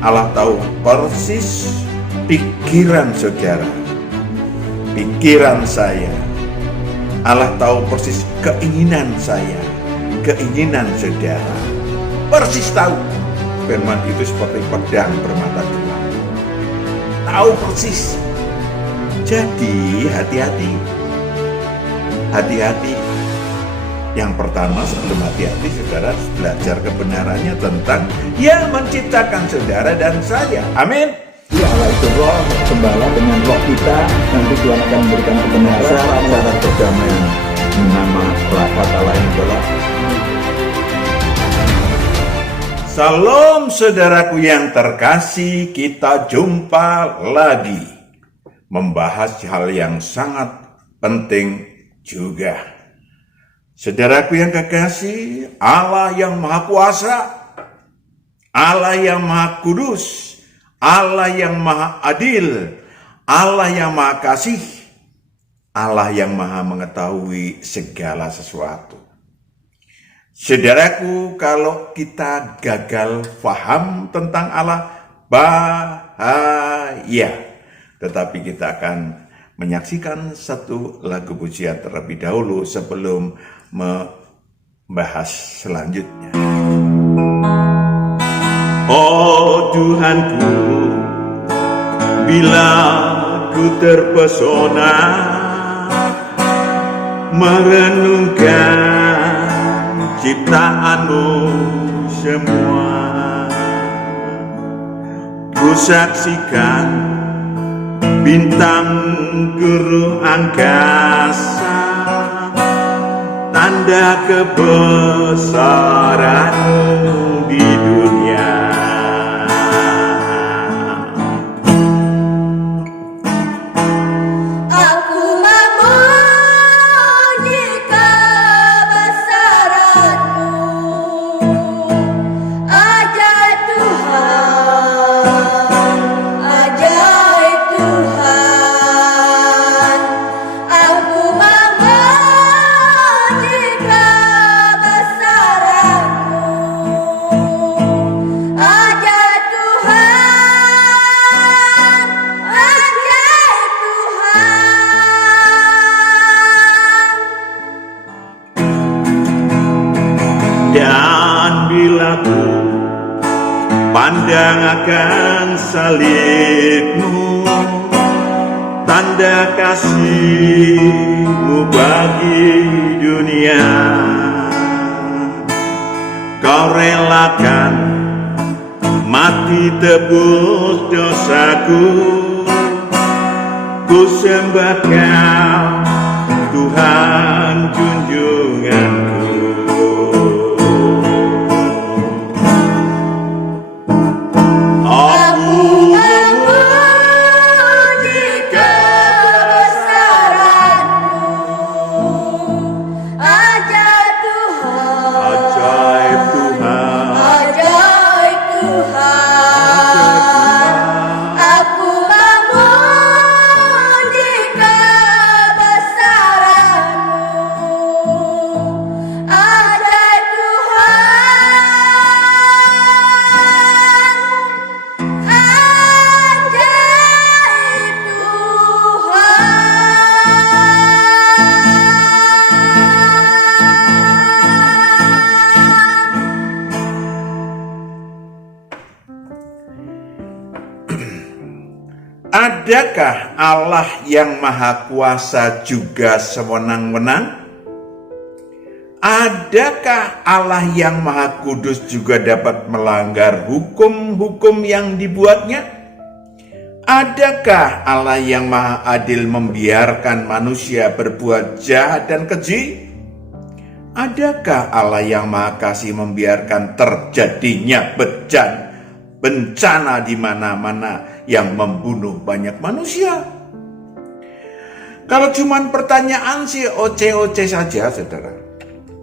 Allah tahu persis pikiran saudara, pikiran saya. Allah tahu persis keinginan saya, keinginan saudara. Persis tahu. Firman itu seperti pedang bermata dua. Tahu persis. Jadi hati-hati. Hati-hati. Yang pertama, sebelum hati-hati, saudara harus belajar kebenarannya tentang yang menciptakan saudara dan saya. Amin. Ya, Allah itu roh, gembala dengan roh kita, nanti Tuhan akan memberikan kebenaran. Syarat-syarat perdamaian nama lafaz Allah yang adalah Salam saudaraku yang terkasih, kita jumpa lagi membahas hal yang sangat penting juga. Saudaraku yang kekasih, Allah yang Maha Kuasa, Allah yang Maha Kudus, Allah yang Maha Adil, Allah yang Maha Kasih, Allah yang Maha Mengetahui segala sesuatu. Saudaraku, kalau kita gagal paham tentang Allah, bahaya. Tetapi kita akan menyaksikan satu lagu pujian terlebih dahulu sebelum membahas selanjutnya. Oh Tuhanku, bila ku terpesona merenungkan ciptaanmu semua, ku saksikan bintang guru angkasa, tanda kebesaranmu di dunia. Aku memuji kebesaran-Mu, ajaib Tuhan, ajaib Tuhan. Aku memuji kebesaran-Mu, ajaib Tuhan, ajaib Tuhan. Dan bila ku pandang akan salib-Mu, tanda kasih-Mu bagi dunia, Kau relakan mati tebus dosaku, ku sembah Kau Tuhan junjunganku. Aku memuji kebesaran-Mu, ajaib Tuhan, ajaib Tuhan, ajaib Tuhan. Aku memuji kebesaran-Mu, ajaib Tuhan, ajaib Tuhan. Adakah Allah yang Maha Kuasa juga sewenang-wenang? Adakah Allah yang Maha Kudus juga dapat melanggar hukum-hukum yang dibuatnya? Adakah Allah yang Maha Adil membiarkan manusia berbuat jahat dan keji? Adakah Allah yang Maha Kasih membiarkan terjadinya bencana di mana-mana yang membunuh banyak manusia? Kalau cuman pertanyaan sih oce-oce saja, saudara.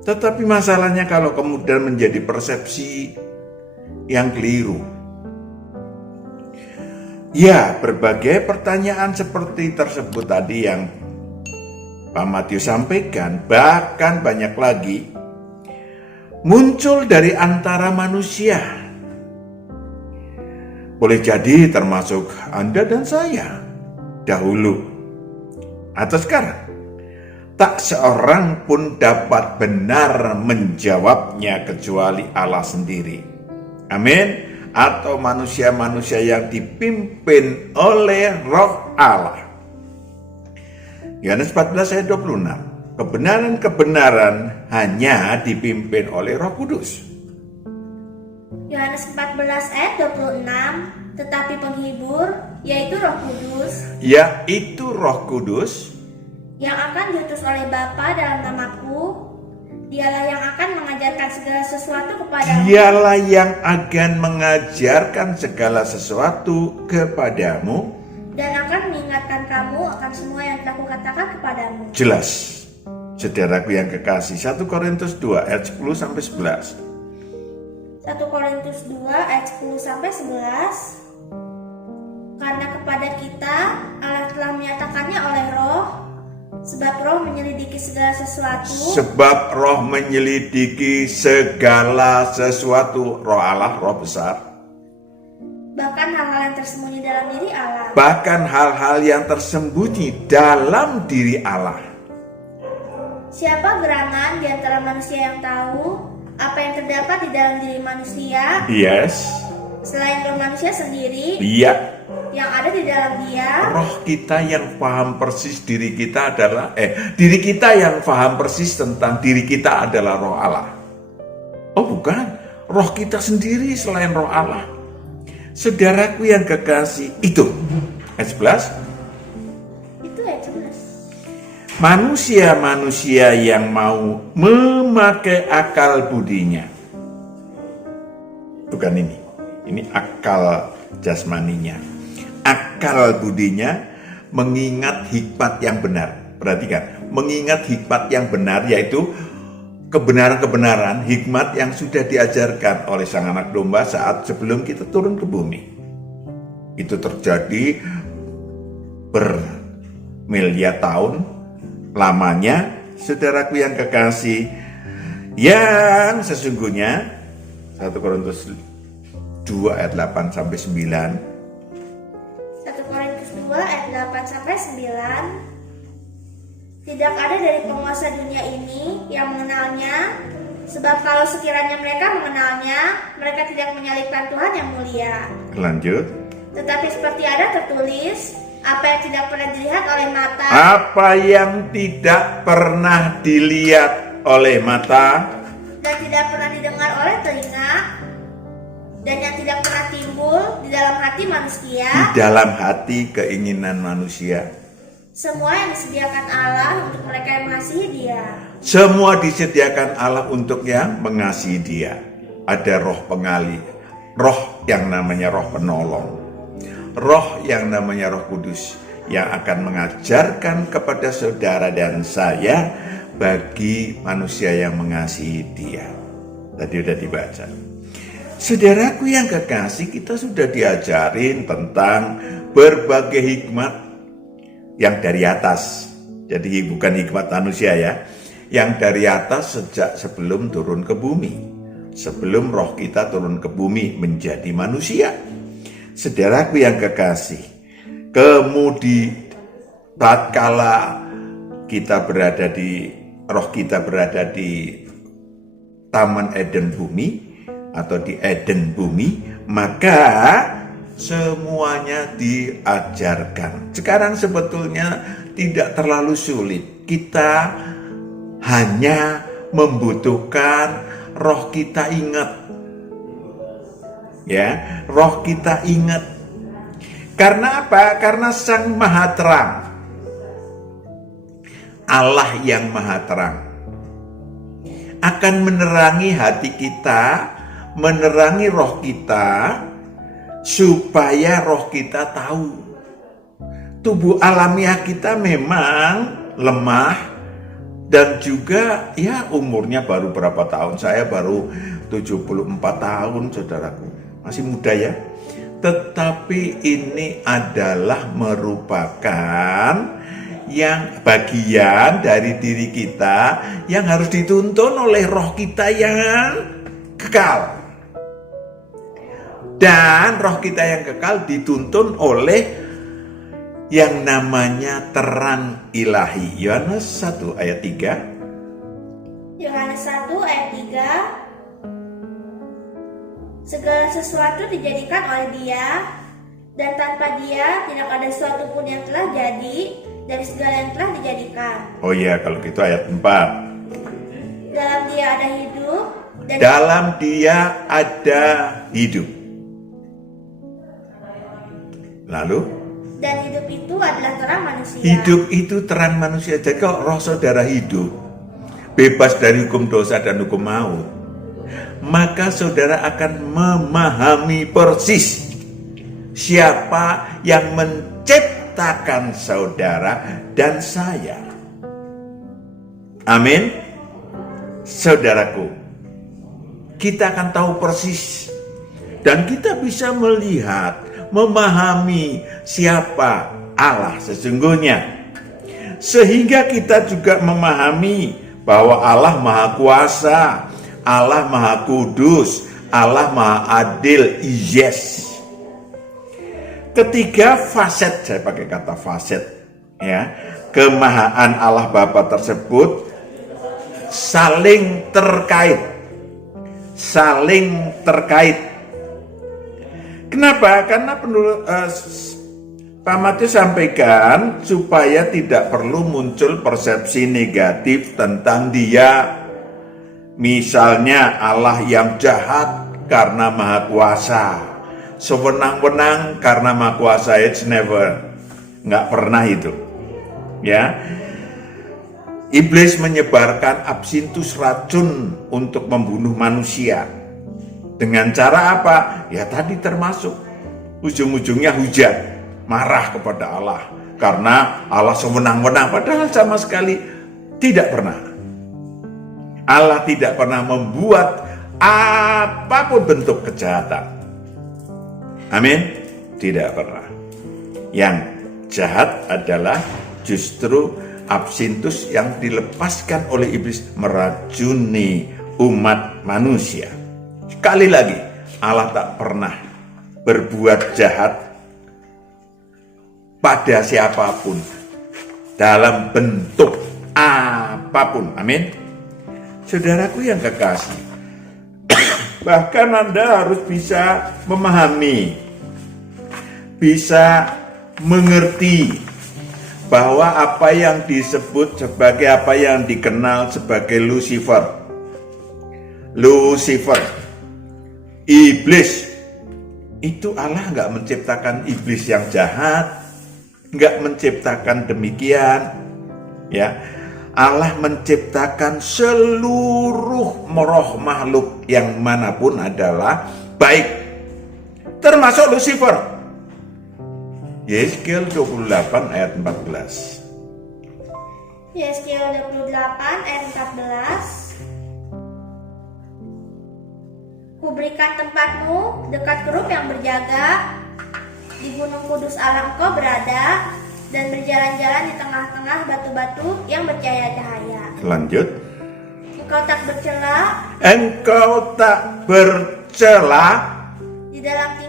Tetapi masalahnya kalau kemudian menjadi persepsi yang keliru. Ya, berbagai pertanyaan seperti tersebut tadi yang Pak Matius sampaikan, bahkan banyak lagi, muncul dari antara manusia. Boleh jadi termasuk Anda dan saya dahulu atau sekarang. Tak seorang pun dapat benar menjawabnya kecuali Allah sendiri. Amin. Atau manusia-manusia yang dipimpin oleh Roh Allah. Yohanes 14 ayat 26. Kebenaran-kebenaran hanya dipimpin oleh Roh Kudus. Yohanes 14 ayat 26. Tetapi penghibur, yaitu Roh Kudus, Yaitu Roh Kudus yang akan diutus oleh Bapa dalam namaku, dialah yang akan mengajarkan segala sesuatu kepadamu. Dialah yang akan mengajarkan segala sesuatu kepadamu. Dan akan mengingatkan kamu akan semua yang telah kukatakan kepadamu. Jelas, saudaraku yang kekasih, 1 Korintus 2 ayat 10 sampai 11. 1 Korintus 2 ayat 10 sampai 11. Karena kepada kita Allah telah menyatakannya oleh Roh, sebab Roh menyelidiki segala sesuatu. Sebab Roh menyelidiki segala sesuatu. Roh Allah, Roh besar. Bahkan hal-hal yang tersembunyi dalam diri Allah. Bahkan hal-hal yang tersembunyi dalam diri Allah. Siapa gerangan di antara manusia yang tahu apa yang terdapat di dalam diri manusia, Yes. selain roh manusia sendiri Iya. yang ada di dalam dia? Roh kita yang paham persis diri kita adalah diri kita yang paham persis tentang diri kita adalah Roh Allah. Oh bukan, roh kita sendiri selain Roh Allah. Saudaraku yang kekasih, itu ayat 11. Itu ya jelas. Manusia-manusia yang mau memakai akal budinya. Bukan ini akal jasmaninya. Akal budinya mengingat hikmat yang benar. Perhatikan, mengingat hikmat yang benar yaitu kebenaran-kebenaran, hikmat yang sudah diajarkan oleh Sang Anak Domba saat sebelum kita turun ke bumi. Itu terjadi bermiliar tahun lamanya, saudaraku yang kekasih, yang sesungguhnya 1 Korintus 2 ayat 8 sampai 9. 1 Korintus 2 ayat 8 sampai 9. Tidak ada dari penguasa dunia ini yang mengenalnya, sebab kalau sekiranya mereka mengenalnya, mereka tidak menyalibkan Tuhan yang mulia. Lanjut. Tetapi seperti ada tertulis, apa yang tidak pernah dilihat oleh mata, Apa yang tidak pernah dilihat oleh mata, dan tidak pernah didengar oleh telinga, dan yang tidak pernah timbul di dalam hati manusia, di dalam hati keinginan manusia. semua yang disediakan Allah untuk mereka yang mengasihi Dia. Semua disediakan Allah untuk yang mengasihi Dia. Ada roh pengalih, roh yang namanya roh penolong, roh yang namanya Roh Kudus yang akan mengajarkan kepada saudara dan saya bagi manusia yang mengasihi Dia. Tadi sudah dibaca. Saudaraku yang kekasih, kita sudah diajarin tentang berbagai hikmat yang dari atas. Jadi bukan hikmat manusia ya, yang dari atas sejak sebelum turun ke bumi, sebelum roh kita turun ke bumi menjadi manusia. Saudaraku yang kekasih, kemudian tatkala kita berada di roh kita berada di Taman Eden bumi atau di Eden bumi, maka semuanya diajarkan. Sekarang sebetulnya tidak terlalu sulit. Kita hanya membutuhkan roh kita ingat. Ya, roh kita ingat. Karena apa? Karena Sang Maha Terang, Allah yang Maha Terang, akan menerangi hati kita, menerangi roh kita, supaya roh kita tahu tubuh alamiah kita memang lemah dan juga ya umurnya baru berapa tahun. Saya baru 74 tahun, saudaraku, masih muda ya. Tetapi ini adalah merupakan yang bagian dari diri kita yang harus dituntun oleh roh kita yang kekal. Dan roh kita yang kekal dituntun oleh yang namanya terang ilahi. Yohanes 1 ayat 3. Yohanes 1 ayat 3. Segala sesuatu dijadikan oleh Dia, dan tanpa Dia tidak ada sesuatu pun yang telah jadi dari segala yang telah dijadikan. Oh iya, kalau gitu ayat 4. Dalam Dia ada hidup, dan Dalam Dia ada hidup. Lalu dan hidup itu adalah terang manusia. hidup itu terang manusia. Jadi kalau roh saudara hidup, bebas dari hukum dosa dan hukum maut, maka saudara akan memahami persis siapa yang menciptakan saudara dan saya. Amin. Saudaraku, kita akan tahu persis dan kita bisa melihat, memahami siapa Allah sesungguhnya. Sehingga kita juga memahami bahwa Allah Maha Kuasa, Allah Maha Kudus, Allah Maha Adil. Yes. Ketiga faset, saya pakai kata faset, ya, kemahaan Allah Bapa tersebut saling terkait. Kenapa? Karena Pak Matius sampaikan supaya tidak perlu muncul persepsi negatif tentang Dia. Misalnya Allah yang jahat karena Maha Kuasa, sewenang-wenang karena Maha Kuasa. It's never, nggak pernah itu. Ya, iblis menyebarkan absintus, racun untuk membunuh manusia. Dengan cara apa? Ya tadi termasuk ujung-ujungnya hujan, marah kepada Allah karena Allah sewenang-wenang, padahal sama sekali tidak pernah. Allah tidak pernah membuat apapun bentuk kejahatan. Amin. Tidak pernah. Yang jahat adalah justru absintus yang dilepaskan oleh iblis meracuni umat manusia. Sekali lagi, Allah tak pernah berbuat jahat pada siapapun dalam bentuk apapun. Amin. Saudaraku yang kekasih, bahkan Anda harus bisa memahami, bisa mengerti bahwa apa yang disebut sebagai, apa yang dikenal sebagai Lucifer, iblis, itu Allah nggak menciptakan iblis yang jahat, nggak menciptakan demikian, ya. Allah menciptakan seluruh roh makhluk yang manapun adalah baik, termasuk Lucifer. Yeskiel 28 ayat 14. Yeskiel 28 ayat 14. Kuberikan tempatmu dekat kerup yang berjaga, di gunung kudus Allah engkau berada, dan berjalan-jalan di tengah-tengah batu-batu yang bercahaya-cahaya. Lanjut. Engkau tak bercela di dalam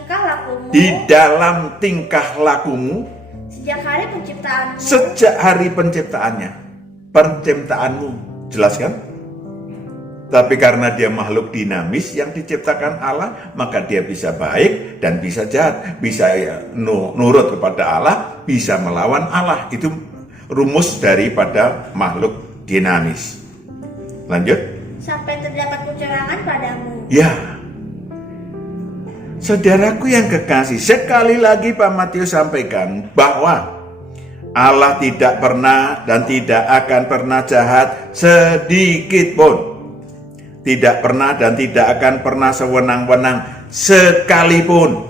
tingkah lakumu, sejak hari penciptaanmu. Jelas kan? Tapi karena dia makhluk dinamis yang diciptakan Allah, maka dia bisa baik dan bisa jahat, bisa nurut kepada Allah, bisa melawan Allah. Itu rumus daripada makhluk dinamis. Lanjut. Sampai terdapat kecurangan padamu. Ya, saudaraku yang kekasih, sekali lagi Pak Matius sampaikan bahwa Allah tidak pernah dan tidak akan pernah jahat sedikit pun. Tidak pernah dan tidak akan pernah sewenang-wenang sekalipun.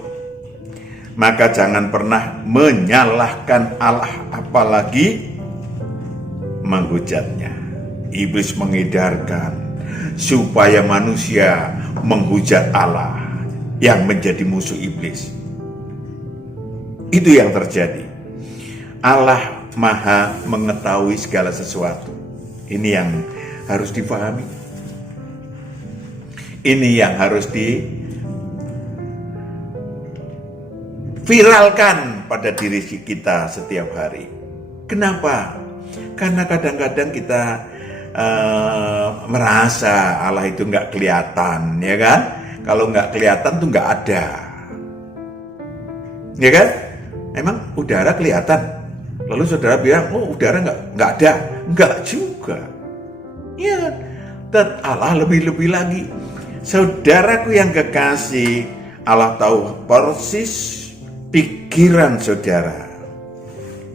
Maka jangan pernah menyalahkan Allah, apalagi menghujatnya. Iblis mengedarkan supaya manusia menghujat Allah yang menjadi musuh iblis. Itu yang terjadi. Allah Maha mengetahui segala sesuatu. Ini yang harus dipahami. Ini yang harus viralkan pada diri kita setiap hari. Kenapa? Karena kadang-kadang kita merasa Allah itu nggak kelihatan, ya kan? Kalau nggak kelihatan tuh nggak ada, ya kan? Emang udara kelihatan? Lalu saudara bilang, oh udara nggak ada, nggak juga. Ya, dan Allah lebih-lebih lagi. Saudaraku yang kekasih, Allah tahu persis pikiran saudara,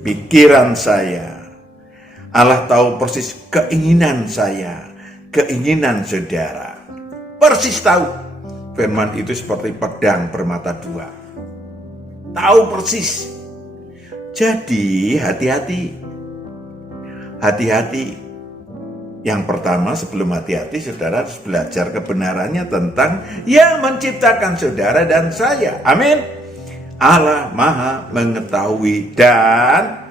pikiran saya. Allah tahu persis keinginan saya, keinginan saudara. Persis tahu. Firman itu seperti pedang bermata dua. Tahu persis. Jadi hati-hati. Hati-hati. Yang pertama sebelum hati-hati saudara harus belajar kebenarannya tentang yang menciptakan saudara dan saya. Amin. Allah Maha mengetahui dan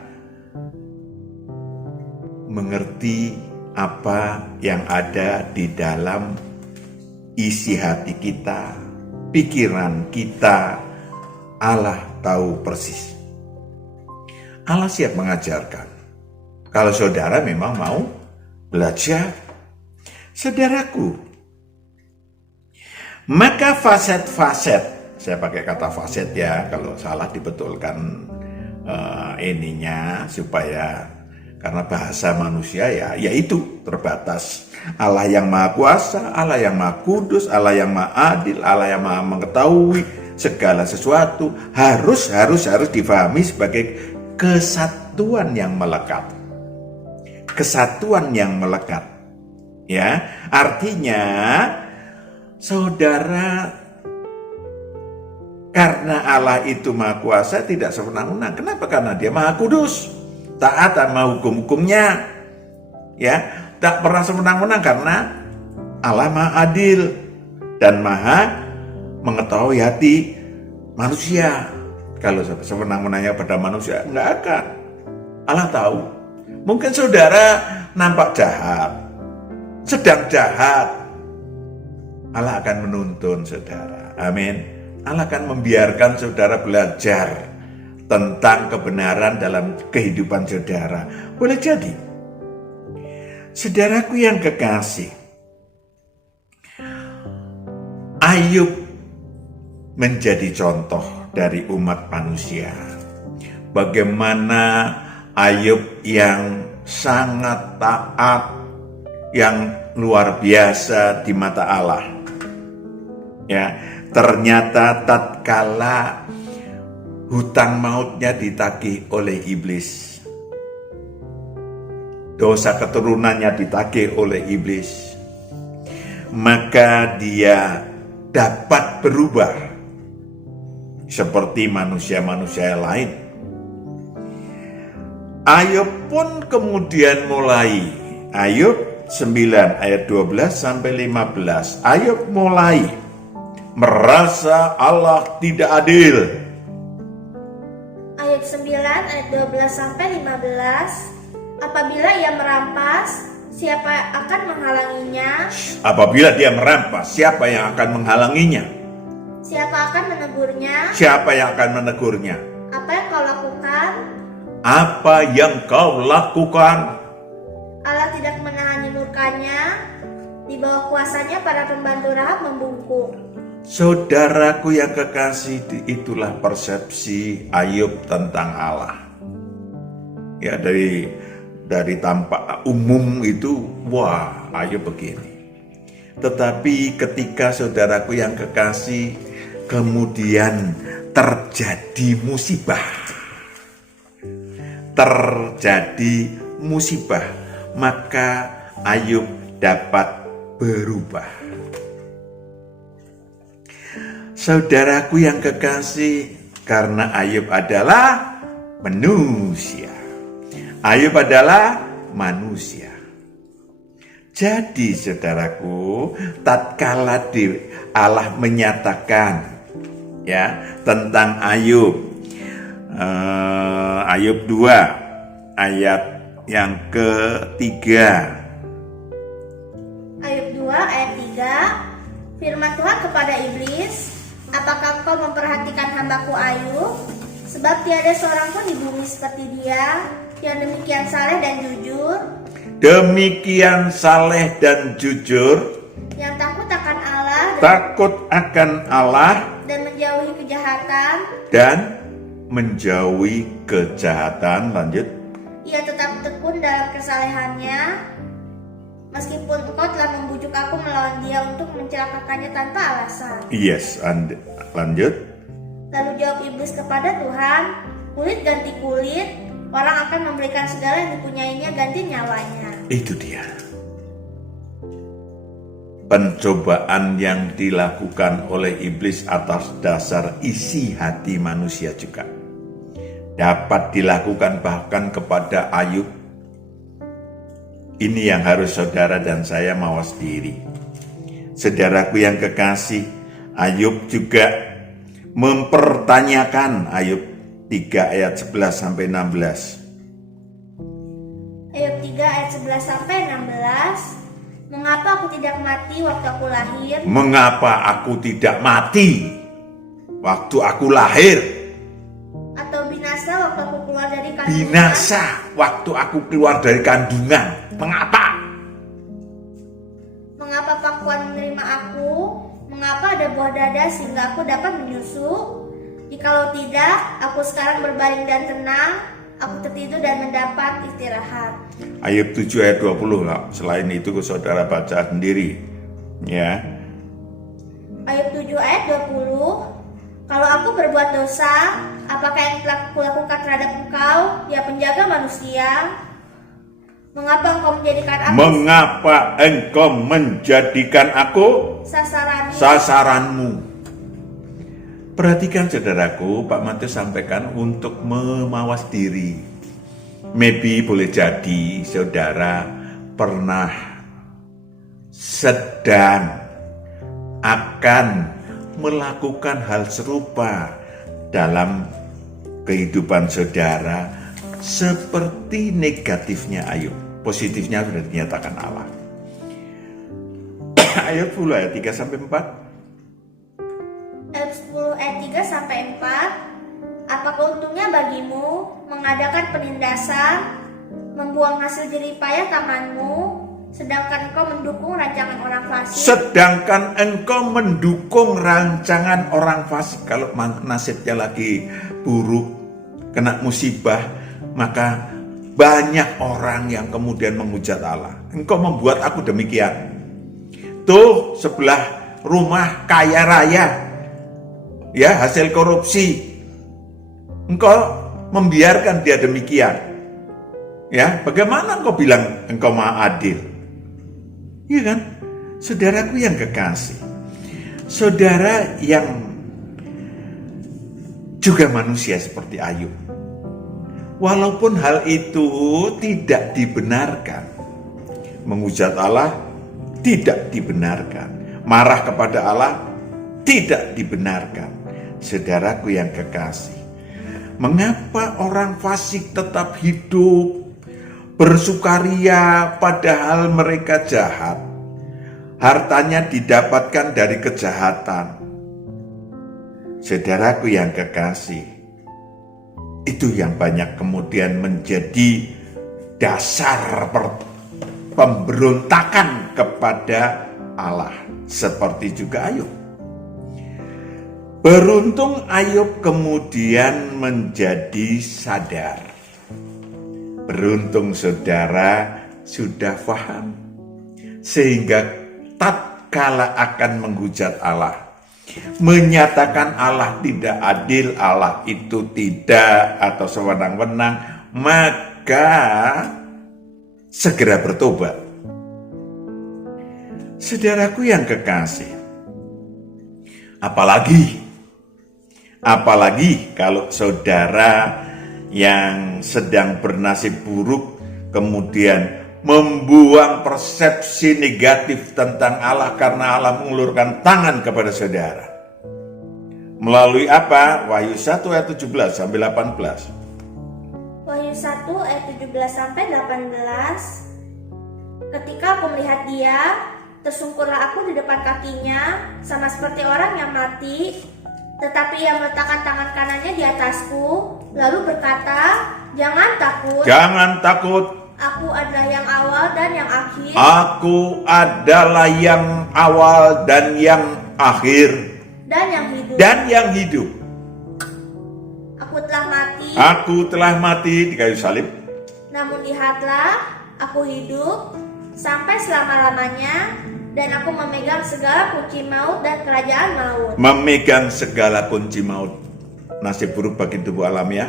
mengerti apa yang ada di dalam isi hati kita, pikiran kita. Allah tahu persis. Allah siap mengajarkan. Kalau saudara memang mau belajar. Saudaraku, maka faset-faset, saya pakai kata faset ya, kalau salah dibetulkan ininya supaya, karena bahasa manusia ya yaitu terbatas. Allah yang Maha Kuasa, Allah yang Maha Kudus, Allah yang Maha Adil, Allah yang Maha mengetahui segala sesuatu harus difahami sebagai kesatuan yang melekat. Kesatuan yang melekat. Ya, artinya saudara, karena Allah itu Maha Kuasa tidak sewenang-wenang. Kenapa? Karena Dia Maha Kudus, taat sama hukum-hukumnya. Ya, tak pernah sewenang-wenang karena Allah Maha Adil dan Maha mengetahui hati manusia. Kalau sewenang-wenangnya pada manusia, nggak akan. Allah tahu. Mungkin saudara nampak jahat, sedang jahat. Allah akan menuntun saudara. Amin. Allah akan membiarkan saudara belajar tentang kebenaran dalam kehidupan saudara. Boleh jadi. Saudaraku yang kekasih, Ayub menjadi contoh dari umat manusia. Bagaimana Ayub yang sangat taat, yang luar biasa di mata Allah. Ya, ternyata tatkala hutang mautnya ditagih oleh iblis, dosa keturunannya ditagih oleh iblis, maka dia dapat berubah seperti manusia-manusia lain. Ayub pun kemudian mulai, Ayub 9 ayat 12 sampai 15. Ayub mulai merasa Allah tidak adil. Ayat 9 ayat 12 sampai 15. Apabila ia merampas, siapa akan menghalanginya? Apabila dia merampas, siapa yang akan menghalanginya? Siapa akan menegurnya? Siapa yang akan menegurnya? Apa yang kau lakukan? Apa yang kau lakukan? Allah tidak menahani murkanya, di bawah kuasanya para pembantu Rahab membungkuk. Saudaraku yang kekasih, itulah persepsi Ayub tentang Allah. Ya, dari tampak umum itu, wah Ayub begini. Tetapi ketika saudaraku yang kekasih, kemudian terjadi musibah. Maka Ayub dapat berubah. Saudaraku yang kekasih, karena Ayub adalah manusia. Ayub adalah manusia. Jadi saudaraku, tatkala Allah menyatakan ya tentang Ayub, Ayub 2 ayat yang ketiga. Ayub 2 ayat 3, firman Tuhan kepada iblis, apakah kau memperhatikan hambaku Ayub? Sebab tiada seorang pun di bumi seperti dia, yang demikian saleh dan jujur, Demikian saleh dan jujur, yang takut akan Allah takut akan Allah dan menjauhi kejahatan. dan menjauhi kejahatan. Lanjut. Ia tetap tekun dalam kesalehannya, meskipun engkau telah membujuk aku melawan dia untuk mencelakakannya tanpa alasan. Yes, lanjut. Lalu jawab iblis kepada Tuhan, kulit ganti kulit, orang akan memberikan segala yang dipunyainya ganti nyawanya. Itu dia. Pencobaan yang dilakukan oleh iblis atas dasar isi hati manusia juga dapat dilakukan bahkan kepada Ayub. Ini yang harus saudara dan saya mawas diri. Saudaraku yang kekasih, Ayub juga mempertanyakan, Ayub 3 ayat 11 sampai 16. Ayub 3 ayat 11 sampai 16. Mengapa aku tidak mati waktu aku lahir? Mengapa aku tidak mati waktu aku lahir? Atau binasa waktu aku keluar dari kandungan? Binasa waktu aku keluar dari kandungan. Mengapa? Mengapa pangkuan menerima aku? Mengapa ada buah dada sehingga aku dapat menyusu? Jikalau tidak, aku sekarang berbaring dan tenang, aku tertidur dan mendapat istirahat. Ayub 7 ayat 20 lah. Selain itu saudara baca sendiri. Ya. Ayub 7 ayat 20. Kalau aku berbuat dosa, apakah yang telah kulakukan terhadap engkau, ya penjaga manusia? Mengapa engkau menjadikan aku Mengapa engkau menjadikan aku sasaranmu? Perhatikan saudaraku, Pak Matius sampaikan untuk memawas diri. Maybe boleh jadi saudara pernah sedang akan melakukan hal serupa dalam kehidupan saudara seperti negatifnya Ayub. Positifnya sudah dinyatakan Allah. Ayat 10 ayat 3 sampai 4. Ayat 10 ayat 3 sampai 4. Apakah untungnya bagimu mengadakan penindasan, membuang hasil jeripayah tanganmu, sedangkan engkau mendukung rancangan orang fasik? Sedangkan engkau mendukung rancangan orang fasik. Kalau nasibnya lagi buruk, kena musibah, maka banyak orang yang kemudian menghujat Allah. Engkau membuat aku demikian. Tuh sebelah rumah kaya raya, ya hasil korupsi. Engkau membiarkan dia demikian. Ya, bagaimana engkau bilang engkau maha adil? Iya kan? Saudaraku yang kekasih. Saudara yang juga manusia seperti Ayub. Walaupun hal itu tidak dibenarkan. Menghujat Allah tidak dibenarkan. Marah kepada Allah tidak dibenarkan. Saudaraku yang kekasih. Mengapa orang fasik tetap hidup, bersukaria padahal mereka jahat? Hartanya didapatkan dari kejahatan. Saudaraku yang kekasih, itu yang banyak kemudian menjadi dasar pemberontakan kepada Allah. Seperti juga Ayub. Beruntung Ayub kemudian menjadi sadar. Beruntung saudara sudah paham. Sehingga tatkala akan menghujat Allah, menyatakan Allah tidak adil, Allah itu tidak atau sewenang-wenang, maka segera bertobat. Saudaraku yang kekasih, apalagi kalau saudara yang sedang bernasib buruk kemudian membuang persepsi negatif tentang Allah karena Allah mengulurkan tangan kepada saudara. Melalui apa? Wahyu 1 ayat 17 sampai 18. Wahyu 1 ayat 17 sampai 18. Ketika aku melihat dia, tersungkurlah aku di depan kakinya, sama seperti orang yang mati. Tetapi ia meletakkan tangan kanannya di atasku, lalu berkata, "Jangan takut, Jangan takut, aku adalah yang awal dan yang akhir, aku adalah yang awal dan yang akhir dan yang hidup. dan yang hidup. Aku telah mati, Aku telah mati di kayu salib, namun lihatlah, aku hidup sampai selama-lamanya, dan aku memegang segala kunci maut dan kerajaan maut." memegang segala kunci maut, nasib buruk bagi tubuh alamiah,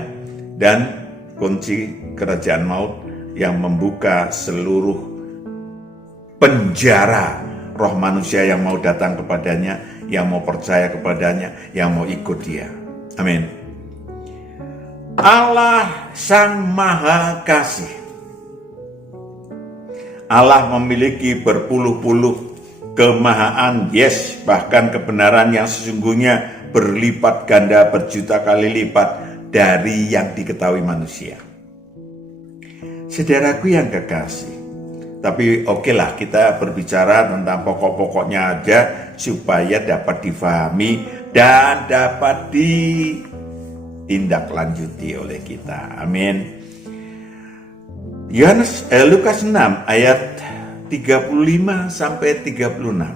dan kunci kerajaan maut yang membuka seluruh penjara roh manusia yang mau datang kepadanya, yang mau percaya kepadanya, yang mau ikut dia. Amin. Allah Sang Maha Kasih. Allah memiliki berpuluh-puluh kemahaan, yes, bahkan kebenaran yang sesungguhnya berlipat ganda, berjuta kali lipat dari yang diketahui manusia. Saudaraku yang kekasih, tapi okelah kita berbicara tentang pokok-pokoknya aja supaya dapat difahami dan dapat ditindaklanjuti oleh kita. Amin. Lukas 6 ayat 35 sampai 36.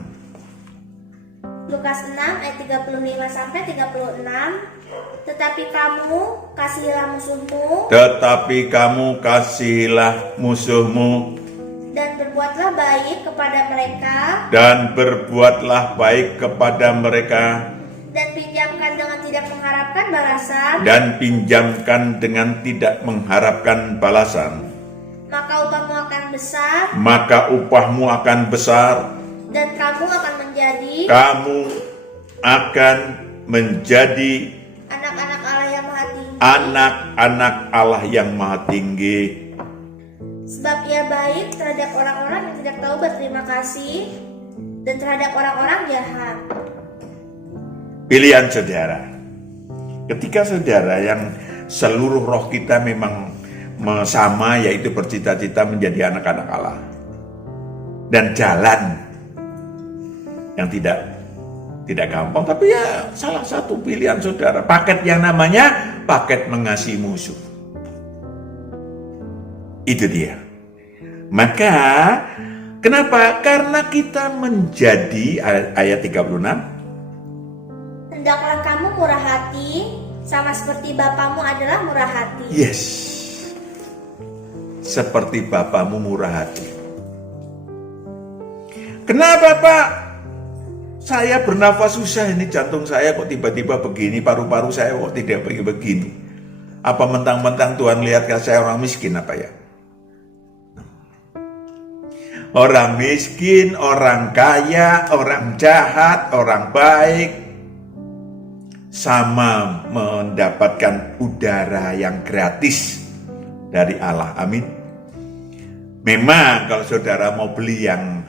Lukas 6 ayat 35 sampai 36. Tetapi kamu kasihilah musuhmu Dan berbuatlah baik kepada mereka, dan pinjamkan dengan tidak mengharapkan balasan. Maka upahmu akan besar, dan kamu akan menjadi anak-anak Allah yang Maha Tinggi. Sebab ia baik terhadap orang-orang yang tidak tahu berterima kasih, dan terhadap orang-orang jahat. Pilihan saudara, ketika saudara yang seluruh roh kita memang sama, yaitu bercita-cita menjadi anak-anak Allah, dan jalan yang tidak gampang, tapi ya salah satu pilihan saudara, paket yang namanya paket mengasihi musuh. Itu dia. Maka kenapa? Karena kita menjadi ayat 36. Hendaklah kamu murah hati, sama seperti Bapamu adalah murah hati. Yes. Seperti Bapamu murah hati. Kenapa, Pak? Saya bernafas susah, ini jantung saya kok tiba-tiba begini, paru-paru saya kok tidak begini. Apa mentang-mentang Tuhan lihat saya orang miskin apa ya? Orang miskin, orang kaya, orang jahat, orang baik, sama mendapatkan udara yang gratis dari Allah. Amin. Memang kalau saudara mau beli yang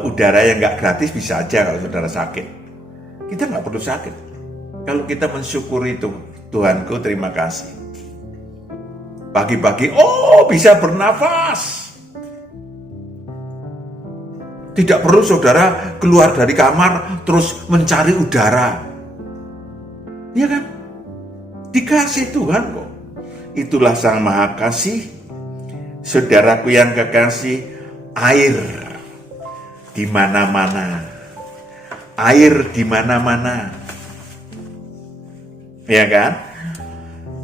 udara yang gak gratis bisa aja kalau saudara sakit. Kita gak perlu sakit. Kalau kita mensyukuri itu, Tuhanku terima kasih. Pagi-pagi, bisa bernafas. Tidak perlu saudara keluar dari kamar terus mencari udara. Iya kan? Dikasih Tuhan kok. Itulah Sang Maha Kasih. Saudaraku yang kekasih, air di mana-mana. Air di mana-mana. Ya kan?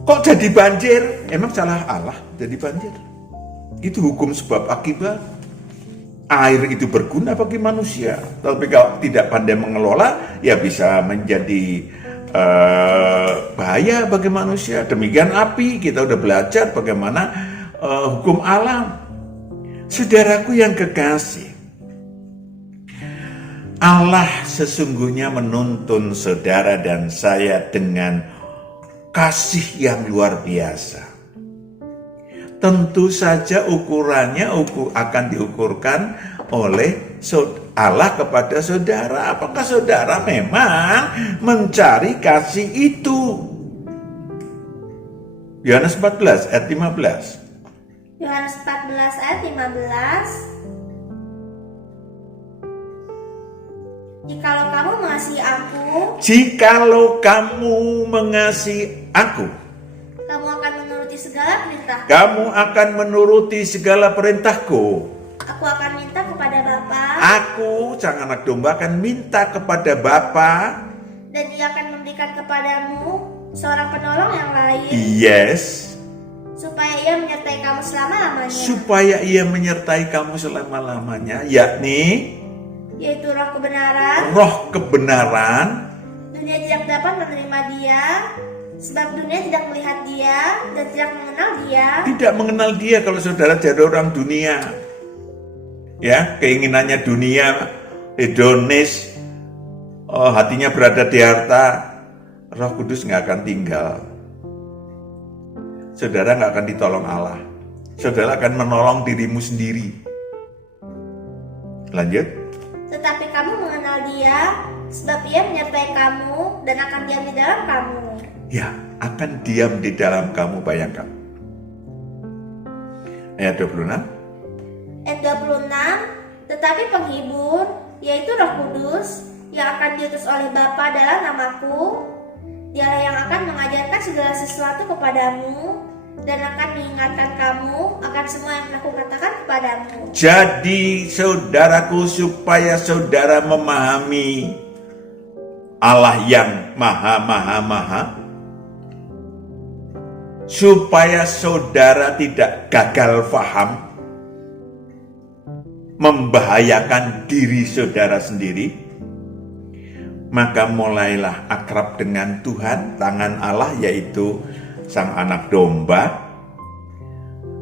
Kok jadi banjir? Emang salah Allah jadi banjir? Itu hukum sebab akibat. Air itu berguna bagi manusia, tapi kalau tidak pandai mengelola, ya bisa menjadi bahaya bagi manusia. Demikian api, kita udah belajar bagaimana hukum alam. Saudaraku yang kekasih, Allah sesungguhnya menuntun saudara dan saya dengan kasih yang luar biasa. Tentu saja ukurannya akan diukurkan oleh Allah kepada saudara. Apakah saudara memang mencari kasih itu? Yohanes 14 ayat 15. Yohanes 14 ayat 15. Jikalau kamu mengasihi aku, Jikalau kamu mengasihi aku, kamu akan menuruti segala perintah. kamu akan menuruti segala perintahku. Aku akan minta kepada Bapa, Aku, sang anak domba, akan minta kepada Bapa. dan Ia akan memberikan kepadamu seorang penolong yang lain, Yes, supaya Ia menyertai kamu selama-lamanya, supaya ia menyertai kamu selama-lamanya, yakni yaitu Roh kebenaran. roh kebenaran. Dunia tidak dapat menerima Dia, sebab dunia tidak melihat Dia dan tidak mengenal Dia. Tidak mengenal dia kalau saudara jadi orang dunia. Ya, keinginannya dunia, hedonis, hatinya berada di harta, Roh Kudus nggak akan tinggal. Saudara nggak akan ditolong Allah. Saudara akan menolong dirimu sendiri. Lanjut. Tetapi kamu mengenal Dia, sebab Ia menyertai kamu dan akan diam di dalam kamu. Ya, akan diam di dalam kamu, bayangkan. Ayat 26. Ayat 26, tetapi penghibur, yaitu Roh Kudus, yang akan diutus oleh Bapa dalam namaku, Dialah yang akan mengajarkan segala sesuatu kepadamu, dan akan mengingatkan kamu akan semua yang telah kukatakan kepadamu. Jadi saudaraku, supaya saudara memahami Allah yang maha, supaya saudara tidak gagal faham, membahayakan diri saudara sendiri, maka mulailah akrab dengan Tuhan, tangan Allah yaitu sang anak domba.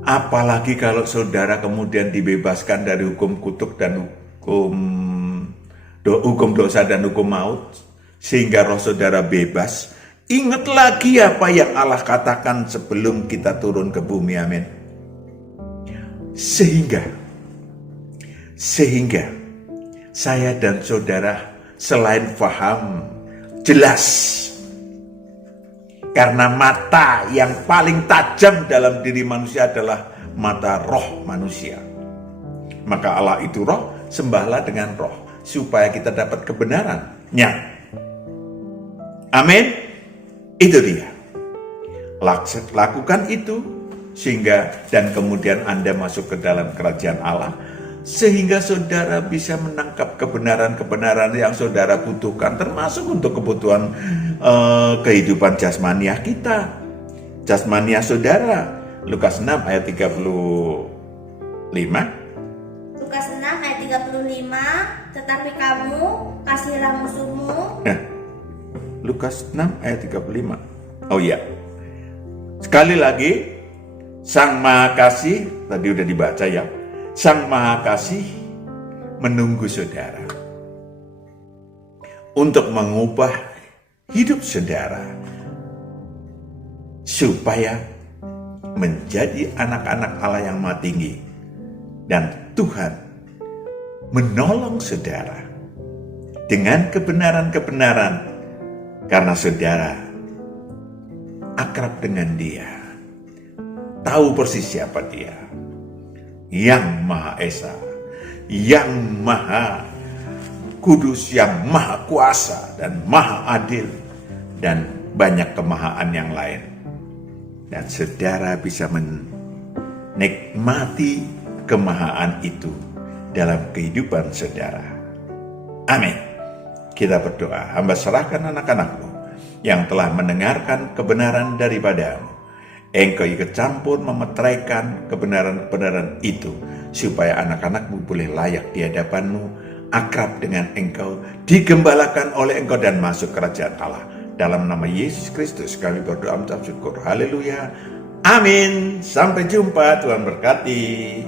Apalagi kalau saudara kemudian dibebaskan dari hukum kutuk dan hukum dosa dan hukum maut, sehingga roh saudara bebas. Ingat lagi apa yang Allah katakan sebelum kita turun ke bumi, amin. Sehingga saya dan saudara selain paham jelas, karena mata yang paling tajam dalam diri manusia adalah mata roh manusia. Maka Allah itu roh, sembahlah dengan roh, supaya kita dapat kebenarannya. Amin. Itu dia. Lakukan itu, sehingga dan kemudian Anda masuk ke dalam kerajaan Allah, sehingga saudara bisa menangkap kebenaran-kebenaran yang saudara butuhkan, termasuk untuk kebutuhan kehidupan jasmaniah kita, jasmaniah saudara. Lukas 6 ayat 35. Lukas 6 ayat 35, tetapi kamu kasihilah musuhmu. Nah, Lukas 6 ayat 35. Oh iya, sekali lagi, Sang Maha Kasih, tadi udah dibaca ya, Sang Maha Kasih menunggu saudara untuk mengubah hidup saudara supaya menjadi anak-anak Allah yang Maha Tinggi, dan Tuhan menolong saudara dengan kebenaran-kebenaran karena saudara akrab dengan Dia, tahu persis siapa Dia, yang Maha Esa, yang Maha Kudus, yang Maha Kuasa dan Maha Adil, dan banyak kemahaan yang lain. Dan saudara bisa menikmati kemahaan itu dalam kehidupan saudara. Amin. Kita berdoa. Hamba serahkan anak-anakmu yang telah mendengarkan kebenaran daripadamu. Engkau ikut campur memeteraikan kebenaran-kebenaran itu, supaya anak-anakmu boleh layak di hadapanmu, akrab dengan engkau, digembalakan oleh engkau dan masuk kerajaan Allah. Dalam nama Yesus Kristus kami berdoa mengucap syukur. Haleluya. Amin. Sampai jumpa. Tuhan berkati.